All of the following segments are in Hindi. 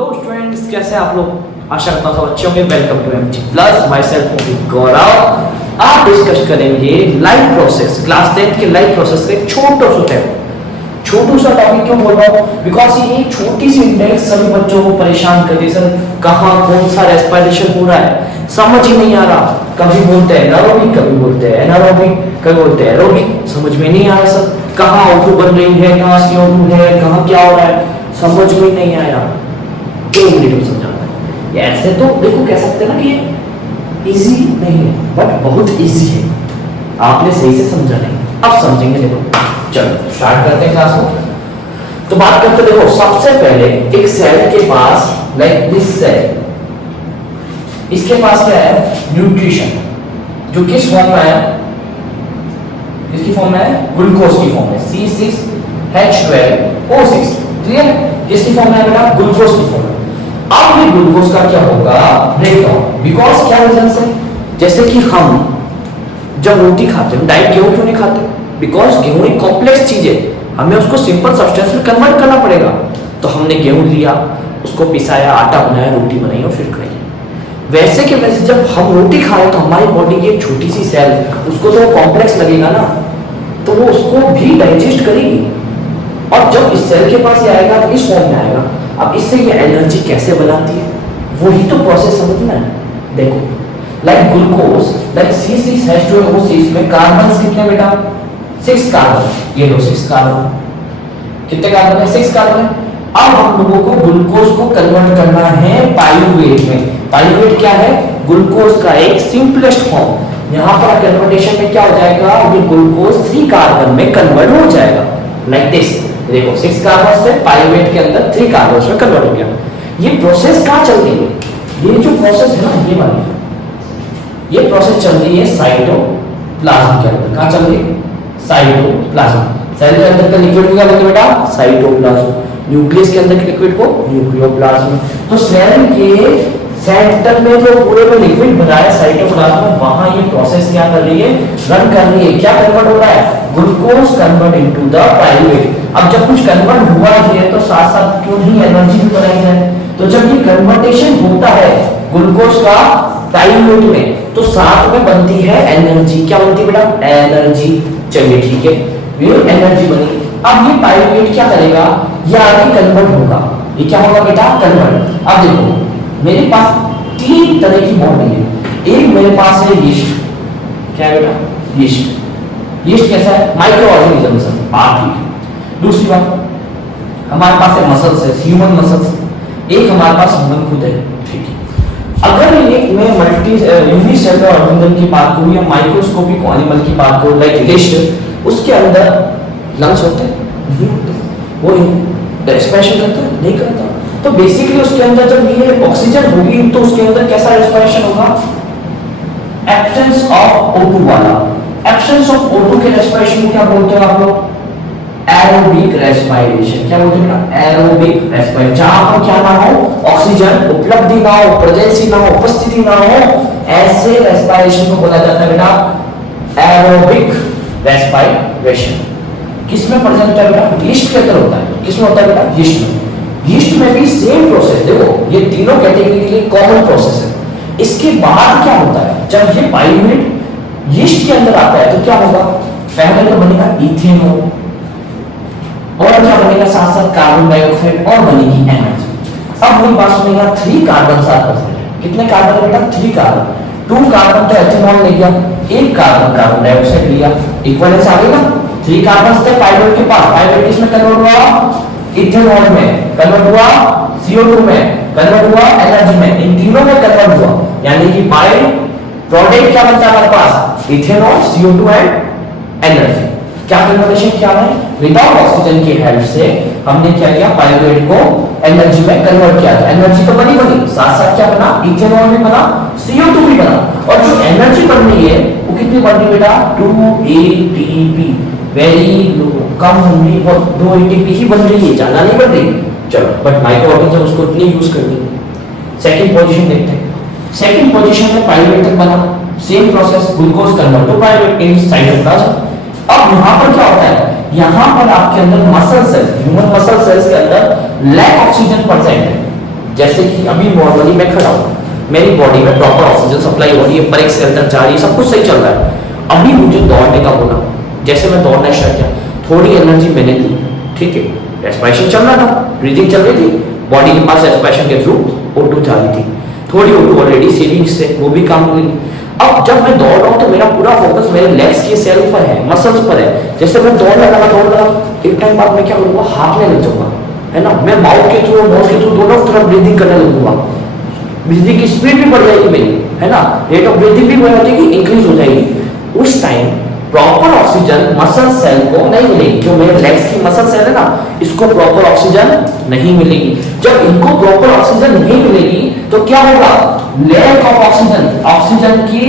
हेलो स्टूडेंट्स, कैसे आप लोग? आशा करता हूँ अच्छे होंगे। Welcome to MG plus, myself Gaurav. आप डिस्कस करेंगे लाइफ प्रोसेस, क्लास 10 के लाइफ प्रोसेस का छोटू सा टॉपिक। क्यों बोल रहा हूँ? बिकॉज ये छोटी सी इंडेक्स सभी बच्चों को परेशान कर दी। सर कहाँ कौन सा रेस्पिरेशन हो रहा है समझ ही नहीं आ रहा। कभी बोलते हैं एनारोबिक, कभी बोलते हैं एनारोबिक, कभी बोलते हैं एरोबिक, समझ में नहीं आ रहा। सर कहाँ O2 बन रही है, कहाँ CO2 है, कहाँ क्या हो रहा है, समझ में नहीं आया। 1 मिनट में समझाता है। ये ऐसे तो देखो कह सकते हैं ना कि इजी नहीं है, बट बहुत इजी है। आपने सही से समझा नहीं, अब समझेंगे। देखो चलो स्टार्ट करते हैं क्लास को। तो बात करते देखो, सबसे पहले एक सेल के पास लाइक दिस सेल, इसके पास क्या है? न्यूट्रिशन, जो किस फॉर्म में है? किसकी फॉर्म में है? ग्लूकोज की फॉर्म में, C6H12O6। क्लियर? किसकी फॉर्म में है बेटा? ग्लूकोज की फॉर्म में। अब ये ग्लूकोज का क्या होगा? ब्रेकडाउन। बिकॉज क्या रीजन से? जैसे कि हम जब रोटी खाते हैं, डाइट गेहूं क्यों नहीं खाते? बिकॉज गेहूं एक कॉम्प्लेक्स चीज है, हमें उसको सिंपल सब्सटेंस में कन्वर्ट करना पड़ेगा। तो हमने गेहूं लिया, उसको पिसाया, आटा बनाया, रोटी बनाई और फिर खाई। वैसे के वैसे जब हम रोटी खा रहे हैं तो हमारी बॉडी की एक छोटी सी सेल, उसको तो कॉम्प्लेक्स लगेगा ना, तो वो उसको भी डाइजेस्ट करेगी। और जब इस सेल के पास ये आएगा तो इस फॉर्म में आएगा। अब इससे ये एनर्जी कैसे बनाती है, वही तो प्रोसेस समझना है। देखो लाइक ग्लूकोज, लाइक C6H12O6 में कार्बन कितने बेटा? 6 कार्बन। ये लो 6 कार्बन। कितने कार्बन है? 6 कार्बन। अब हम लोगों को ग्लूकोज को कन्वर्ट करना है पाइरूवेट में। पाइरूवेट क्या है? ग्लूकोज का एक सिंपलेस्ट फॉर्म। यहाँ पर कन्वर्टेशन में क्या हो जाएगा? ये ग्लूकोज 3 कार्बन में कन्वर्ट हो जाएगा लाइक दिस। देखो 6 कार्बन से पाइरूवेट के अंदर 3 कार्बन में कन्वर्ट हो गया। ये प्रोसेस कहाँ चल रही है? ये जो प्रोसेस है ना, ये वाली, ये प्रोसेस चल रही है साइटोप्लाज्म के अंदर। कहाँ चल रही है? साइटोप्लाज्म। सेल के अंदर का लिक्विड को क्या बोलते हैं बेटा? साइटोप्लाज्म। न्यूक्लियस के अंदर के लिक्विड को न्यूक्लियोप्लाज्म। तो सेल के सेंटर में जो पूरे में लिक्विड भरा है साइटोप्लाज्म, वहां ये प्रोसेस क्या कर रही है? रन कर रही है। क्या कन्वर्ट हो रहा है? Glucose convert into the pyruvate. अब जब कुछ कन्वर्ट हुआ है तो साथ साथ क्यों नहीं एनर्जी भी बनाई जाए? तो जब ये कन्वर्टेशन होता है ग्लूकोज का पाइरूवेट में, तो साथ में बनती है एनर्जी। क्या बनती है बेटा? एनर्जी। चलिए ठीक है, ये एनर्जी बनी। अब ये पाइरूवेट क्या करेगा? ये आगे कन्वर्ट होगा। ये क्या होगा बेटा? कन्वर्ट। अब देखो मेरे पास 3 तरह की बॉडी है। एक मेरे पास है यीस्ट। क्या है बेटा? यीस्ट। यीस्ट कैसा है? माइक्रो ऑर्गेनिज्म है। ठीक है। दूसरी बात हमारे पास है मसल्स है, ह्यूमन मसल्स। एक हमारे पास ह्यूमन खुद है। ठीक है। अगर एक मैं मल्टी यूनिसेलुलर ऑर्गेनिज्म की बात करूं या माइक्रोस्कोपिक एनिमल की बात करूं लाइक लिस्ट, उसके अंदर लंग्स होते हैं? नहीं होते। वो रेस्पिरेशन करता है? नहीं करता। तो बेसिकली उसके अंदर जब ये ऑक्सीजन होगी तो उसके अंदर कैसा रेस्पिरेशन होगा? एब्सेंस ऑफ O2 वाला। एब्सेंस ऑफ O2 के रेस्पिरेशन को क्या बोलते हैं आप लोग? Aerobic respiration. क्या बोलते हैं? Aerobic respiration. जहां पर क्या ना हो? ऑक्सीजन उपलब्धि ना हो, प्रेजेंस ना हो, उपस्थिति ना हो, ऐसे रेस्पिरेशन को बोला जाता है बेटा एरोबिक रेस्पिरेशन। किसमें प्रेजेंट होता है बेटा? यीस्ट के अंदर होता है। किसमें होता है बेटा? यीस्ट में। यीस्ट में भी सेम प्रोसेस। देखो ये तीनों कैटेगरी के लिए कॉमन प्रोसेस है। इसके बाद क्या होता है? जब ये पाइरूवेट यीस्ट के अंदर आता है तो क्या होगा? पहले तो बनेगा इथेनॉल, और क्या बनेगा? साथ साथ कार्बन डाइऑक्साइड, और बनेगी एनर्जी। अब मेरे पास बनेगा 3 कार्बन साथ में। कितने कार्बन बेटा? 3 कार्बन। 2 कार्बन तो एथेनॉल ले गया, 1 कार्बन कार्बन डाइऑक्साइड लिया। इक्वलेंस आ गई ना? 3 कार्बन थे पाइरूवेट के पास। पाइरूवेट किसमें कन्वर्ट हुआ? इथेनॉल में कन्वर्ट हुआ, CO2 में कन्वर्ट हुआ, एनर्जी में। इन तीनों में कन्वर्ट हुआ, यानी कि बाय प्रोडक्ट क्या बनता है हमारे पास? Ethanol, CO2 and energy. क्या कन्वर्टेशन क्या है? विदाउट ऑक्सीजन की हेल्प से हमने क्या किया? पाइरूवेट को एनर्जी में कन्वर्ट किया। एनर्जी तो बनी, साथ साथ क्या बना? इथेनॉल भी बना, CO2 भी बना। और जो एनर्जी बन रही है वो कितनी बन रही बेटा? 2 ATP। वेरी लो, कम होंगी, बहुत 2 ATP ही बन रही है, ज्यादा नहीं बन रही। चलो, बट माइक्रो ऑर्गेनिज्म उसको इतनी यूज करनी है। सेकंड पोजीशन देखते हैं। सेकंड पोजीशन में पाइरूवेट तक बना, same process, glucose convert to pyruvate in cytoplasm. अब यहाँ पर क्या होता है? यहाँ पर आपके अंदर muscle cells, human muscle cells के अंदर लैक ऑक्सीजन प्रेजेंट है। जैसे कि अभी नॉर्मली मैं खड़ा हूँ, मेरी बॉडी में प्रॉपर ऑक्सीजन सप्लाई हो रही है, पर एक सेल तक जा रही है, सब कुछ सही चल रहा है। अभी मुझे दौड़ने का बोला, जैसे मैं दौड़ना स्टार्ट किया, थोड़ी एनर्जी मैंने दी, ठीक है, रेस्पिरेशन चल रहा था, ब्रीथिंग चल रही थी, बॉडी के पास रेस्पिरेशन के थ्रू O2 जा रही थी, थोड़ी O2 ऑलरेडी सेविंग्स से वो भी काम हुई। अब जब मैं दौड़ रहा हूँ तो मेरा पूरा फोकस मेरे लेग्स के सेल पर है, मसल्स पर है। जैसे मैं दौड़ रहा, एक टाइम बाद मैं क्या करूँगा, हाथने लग जाऊंगा, है ना, मैं माउथ के थ्रू और नोज के थ्रू दोनों तरफ ब्रीदिंग करने लगूंगा, ब्रीदिंग की स्पीड भी बढ़ जाएगी मेरी, है ना, रेट ऑफ ब्रीदिंग भी बढ़ जाएगी, इंक्रीज हो जाएगी। उस time proper oxygen muscle cell को नहीं मिलेगी, जो मेरे लेग्स की मसल सेल है ना, इसको प्रॉपर ऑक्सीजन नहीं मिलेगी। जब इनको प्रॉपर ऑक्सीजन नहीं मिलेगी तो क्या होगा, लैक ऑफ ऑक्सीजन, ऑक्सीजन की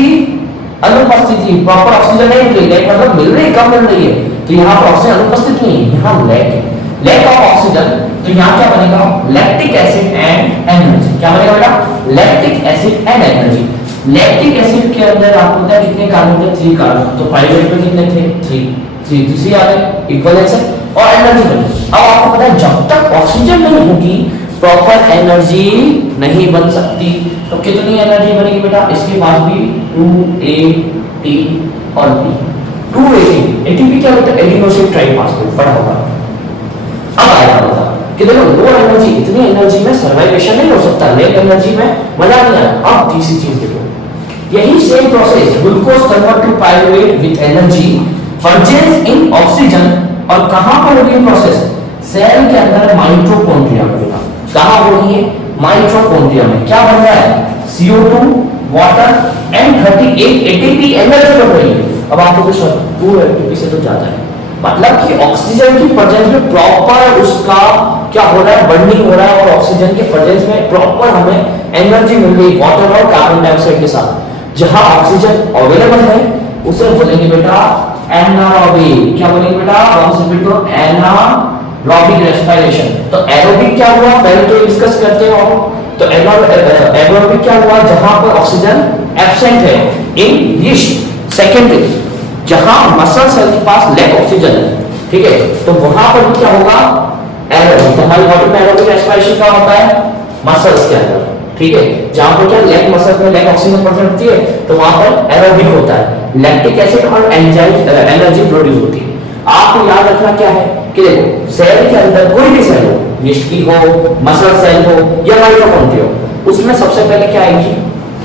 अनुपस्थिति, प्रॉपर ऑक्सीजन नहीं मिल रही, मतलब मिल रही, कम मिल रही है, तो यहाँ पर ऑक्सीजन अनुपस्थित नहीं है, यहाँ लैक है, लैक ऑफ ऑक्सीजन। तो यहाँ क्या बनेगा, लैक्टिक एसिड एंड एनर्जी। क्या बनेगा बेटा, lactic acid and energy. Lactic acid के अंदर आपको पता है कितने कार्बन थे, 3 कार्बन, तो पाइरुवेट में कितने थे, 3 3 आ गए, इक्वलेंस है, और एनर्जी बनी। अब आपको पता है जब तक ऑक्सीजन नहीं होगी प्रॉपर एनर्जी नहीं बन सकती। तो कितनी एनर्जी बनेगी बेटा, इसके पास भी 2AT और B, 2AT, ATP क्या होता है, एडिनोसिन ट्राइफॉस्फेट, पढ़ा होगा। अब आया होगा कि देखो लो एनर्जी, इतनी एनर्जी में सर्वाइवेशन नहीं हो सकता, लेट एनर्जी में मजा नहीं आया। अब तीसरी चीज देखो, यही same process, glucose convert to pyruvate with energy purchase in oxygen, और कहां पर होगी प्रोसेस, सेल के अंदर माइटोकॉन्ड्रिया में। कहां हो रही है, माइटोकॉन्ड्रिया में। क्या बन रहा है, CO2 water and 38 ATP energy बन रही है। अब आपको कुछ 2 ATP से तो ज्यादा है, मतलब कि ऑक्सीजन की प्रेजेंस में प्रॉपर उसका क्या हो रहा है, बर्निंग हो रहा है, और ऑक्सीजन के प्रेजेंस में प्रॉपर हमें एनर्जी मिल रही है वाटर और कार्बन डाइऑक्साइड के साथ। जहां ऑक्सीजन अवेलेबल है उसे बोलेंगे बेटा एनारोबिक। क्या बोलेंगे बेटा, एनारोबिक रेस्पिरेशन। तो एरोबिक क्या हुआ, पहले तो डिस्कस करते हो, तो एरोबिक क्या हुआ, जहां पर ऑक्सीजन एब्सेंट है इन लिस्ट। सेकेंडरी, जहां मसल सेल के पास लैक ऑक्सीजन है, ठीक है, तो वहां पर भी क्या होगा, एरोबिक। तो हमारी बॉडी में एरोबिक रेस्पिरेशन क्या होता है, मसल्स के अंदर, ठीक है, जहां पर क्या लैक मसल में लैक ऑक्सीजन प्रेजेंट होती है, तो वहां पर एरोबिक होता है, लैक्टिक एसिड और एनर्जी प्रोड्यूस होती है। आपको याद रखना क्या है कि देखो सेल के अंदर कोई भी सेल हो, यीस्ट की हो, मसल सेल हो या माइटोकॉन्ड्रिया हो, उसमें सबसे पहले क्या आएगी,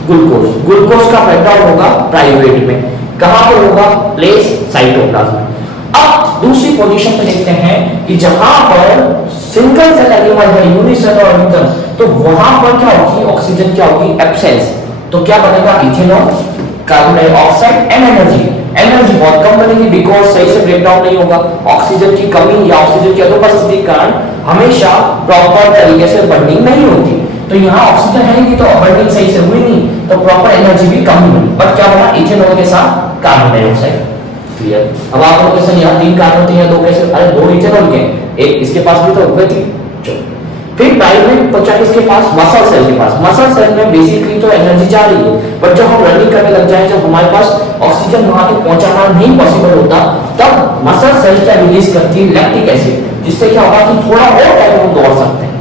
ग्लूकोज। ग्लूकोज का ब्रेकडाउन होगा प्राइवेट में, कहां पर होगा, प्लेस साइटोप्लाज्म। अब दूसरी पोजीशन पे देखते हैं कि जहां पर सिंगल सेल एनिमल है, यूनिसेल और ऑर्गेनिज्म, तो वहां पर क्या होगी, ऑक्सीजन क्या होगी, एब्सेंस। तो क्या बनेगा, ethanol, carbon dioxide and energy. Energy बहुत कम बनेगी बिकॉज सही से ब्रेकडाउन नहीं होगा, ऑक्सीजन की कमी या ऑक्सीजन की अनुपस्थिति के कारण हमेशा प्रॉपर तरीके से बर्निंग नहीं होती। तो यहाँ ऑक्सीजन है नहीं, तो बर्निंग सही से हुई नहीं, तो प्रॉपर एनर्जी भी कम मिली, बट क्या बना, इथेनॉल के साथ कार्बन डाइऑक्साइड। क्लियर। अब आप लोग कैसे, यहाँ 3 कार्बन थे या 2 कैसे, अरे 2 इथेनॉल के, एक इसके पास भी तो हुए थे। फिर प्राइवेट पहुंचा किसके पास, मसल सेल के पास। मसल सेल में बेसिकली तो एनर्जी जा रही है, बट जब हम रनिंग करने लग जाए, जब हमारे पास ऑक्सीजन वहां तक पहुंचाना नहीं पॉसिबल होता, तब मसल सेल क्या रिलीज करती है, लैक्टिक एसिड, जिससे क्या होगा कि थोड़ा और टाइम हम दौड़ सकते हैं,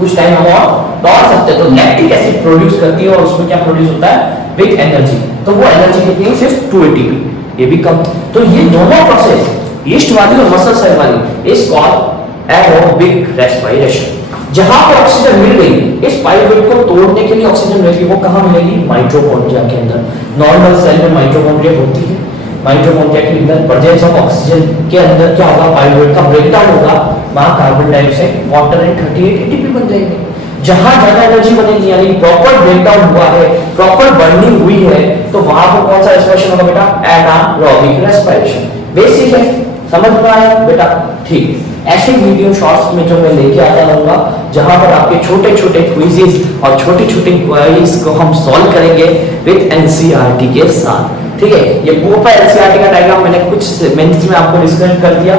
कुछ टाइम हम और दौड़ सकते हैं। तो लैक्टिक एसिड प्रोड्यूस करती है, और उसमें क्या प्रोड्यूस होता है, विद एनर्जी। तो वो एनर्जी कितनी है, सिर्फ 2 ATP, ये भी कम। तो ये दोनों प्रोसेस, ईस्ट वाली और मसल सेल वाली, इज कॉल्ड एरोबिक रेस्पिरेशन। जहां पर ऑक्सीजन मिल गई, इस पाइरुवेट को तोड़ने के लिए ऑक्सीजन मिलेगी, वो कहां मिलेगी, माइटोकॉन्ड्रिया के अंदर। नॉर्मल सेल में माइटोकॉन्ड्रिया होती है, माइटोकॉन्ड्रिया के अंदर प्रेजेंस ऑफ ऑक्सीजन के अंदर क्या होगा, पाइरुवेट का ब्रेकडाउन होगा, वहां carbon dioxide, water and 38 ATP बन जाएंगे। जहां ज्यादा एनर्जी बनेगी, यानी प्रॉपर ब्रेकडाउन हुआ है, प्रॉपर बर्निंग हुई है, तो वहां पर कौन सा रेस्पिरेशन होगा बेटा, एनारोबिक रेस्पिरेशन। बेसिक है, समझ में आया बेटा, ठीक। ऐसे वीडियो शॉर्ट्स में जो मैं लेके आता रहूंगा, जहां पर आपके छोटे छोटे क्विज़ेस और छोटी छोटी क्वेरीज को हम सॉल्व करेंगे विद एनसीईआरटी के साथ, ठीक है। ये पूरा एनसीईआरटी का डायग्राम मैंने कुछ मिनट्स में आपको डिस्कस कर दिया।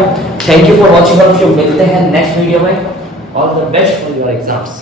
थैंक यू फॉर वॉचिंग, मिलते हैं नेक्स्ट वीडियो में। All the best for your exams.